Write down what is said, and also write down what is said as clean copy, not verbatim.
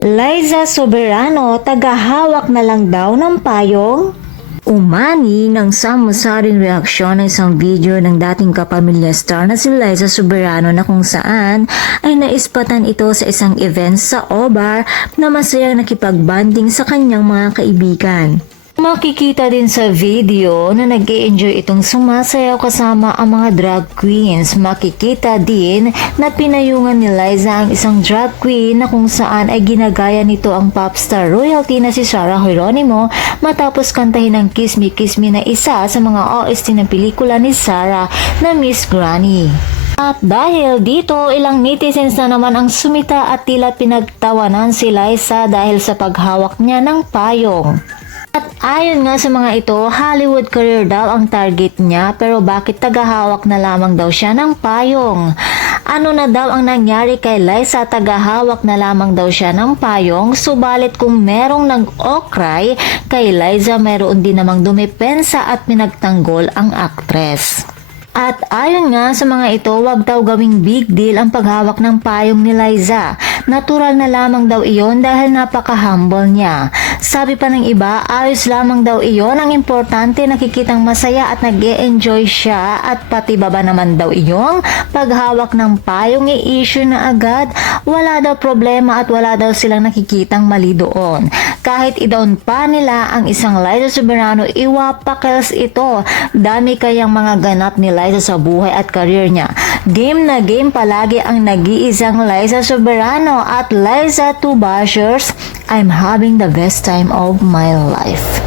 Liza Soberano, tagahawak na lang daw ng payong? Umani ng samusaring reaksyon ng isang video ng dating kapamilya star na si Liza Soberano na kung saan ay naispatan ito sa isang event sa O-Bar na masayang nakipagbanding sa kanyang mga kaibigan. Makikita din sa video na nag-e-enjoy itong sumasayaw kasama ang mga drag queens. Makikita din na pinayungan ni Liza ang isang drag queen na kung saan ay ginagaya nito ang popstar royalty na si Sarah Geronimo matapos kantahin ang Kiss Me Kiss Me na isa sa mga OST ng pelikula ni Sarah na Miss Granny. At dahil dito, ilang netizens na naman ang sumita at tila pinagtawanan si Liza dahil sa paghawak niya ng payong. At ayon nga sa mga ito, Hollywood career daw ang target niya pero bakit tagahawak na lamang daw siya ng payong? Ano na daw ang nangyari kay Liza, tagahawak na lamang daw siya ng payong, subalit kung merong nag-okray kay Liza, meron din namang dumepensa at pinagtanggol ang aktres. At ayon nga sa mga ito, wag daw gawing big deal ang paghawak ng payong ni Liza. Natural na lamang daw iyon dahil napaka-humble niya. Sabi pa ng iba, ayos lamang daw iyon. Ang importante, nakikitang masaya at nag-e-enjoy siya at pati baba naman daw iyong paghawak ng payong i-issue na agad. Wala daw problema at wala daw silang nakikitang mali doon. Kahit i-down pa nila ang isang Liza Soberano, iwapakels ito. Dami kayang mga ganap ni Liza sa buhay at career niya. Game na game palagi ang nag-iisang Liza Soberano at Liza to bashers, I'm having the best time of my life.